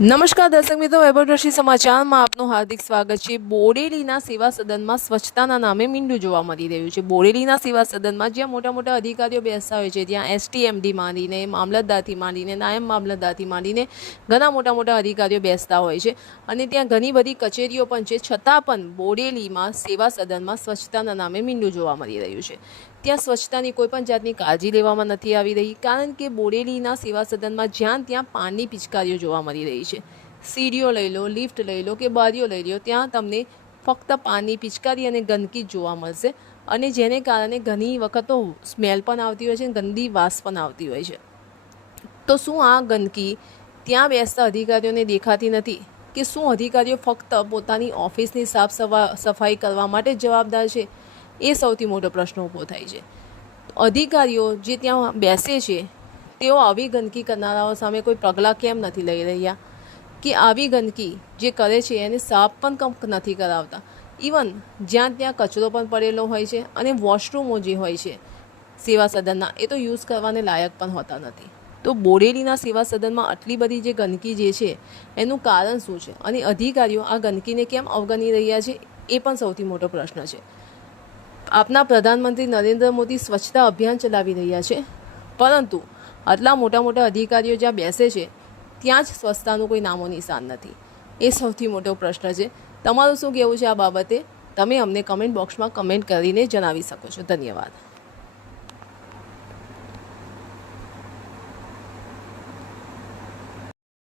નમસ્કાર દર્શક મિત્રો, વૈભવદ્રષ્ટિ સમાચારમાં આપનું હાર્દિક સ્વાગત છે। બોરેલીના સેવા સદનમાં સ્વચ્છતાના નામે મીંડું જોવા મળી રહ્યું છે। બોરેલીના સેવા સદનમાં જ્યાં મોટા મોટા અધિકારીઓ બેસતા હોય છે, ત્યાં એસટીએમડી માંડીને, મામલતદારથી માંડીને, નાયબ મામલતદારથી માંડીને ઘણા મોટા અધિકારીઓ બેસતા હોય છે અને ત્યાં ઘણી બધી કચેરીઓ પણ છે, છતાં પણ બોરેલીમાં સેવા સદનમાં સ્વચ્છતાના નામે મીંડું જોવા મળી રહ્યું છે। ત્યાં સ્વચ્છતાની કોઈ પણ જાતની કાળજી લેવામાં નથી આવી રહી, કારણ કે બોરેલીના સેવા સદનમાં જ્યાં ત્યાં પાનની પિચકારીઓ જોવા મળી રહી છે। સીડીઓ લઈ લો, લિફ્ટ લઈ લો કે બારીઓ લઈ લો, ત્યાં તમને ફક્ત પાનની પિચકારી અને ગંદકી જોવા મળશે અને જેને કારણે ઘણી વખત તો સ્મેલ પણ આવતી હોય છે અને ગંદી વાસ પણ આવતી હોય છે। તો શું આ ગંદકી ત્યાં બેસતા અધિકારીઓને દેખાતી નથી કે શું અધિકારીઓ ફક્ત પોતાની ઓફિસની સફાઈ કરવા માટે જ જવાબદાર છે? એ સૌથી મોટો પ્રશ્ન ઊભો થાય છે। અધિકારીઓ જે ત્યાં બેસે છે તેઓ આવી ગંદકી કરનારાઓ સામે કોઈ પગલાં કેમ નથી લઈ રહ્યા કે આવી ગંદકી જે કરે છે એને સાફ પણ નથી કરાવતા? ઇવન જ્યાં ત્યાં કચરો પણ પડેલો હોય છે અને વોશરૂમો જે હોય છે સેવા સદનના, એ તો યુઝ કરવાને લાયક પણ હોતા નથી। તો બોરેલીના સેવા સદનમાં આટલી બધી જે ગંદકી જે છે એનું કારણ શું છે અને અધિકારીઓ આ ગંદકીને કેમ અવગણી રહ્યા છે, એ પણ સૌથી મોટો પ્રશ્ન છે। આપના પ્રધાનમંત્રી નરેન્દ્ર મોદી સ્વચ્છતા અભિયાન ચલાવી રહ્યા છે, પરંતુ આટલા મોટા અધિકારીઓ જ્યાં બેસે છે ત્યાં જ સ્વચ્છતાનું કોઈ નામો નિશાન નથી। એ સૌથી મોટો પ્રશ્ન છે। તમારું શું કહેવું છે આ બાબતે? તમે અમને કમેન્ટ બોક્સમાં કમેન્ટ કરીને જણાવી શકો છો। ધન્યવાદ।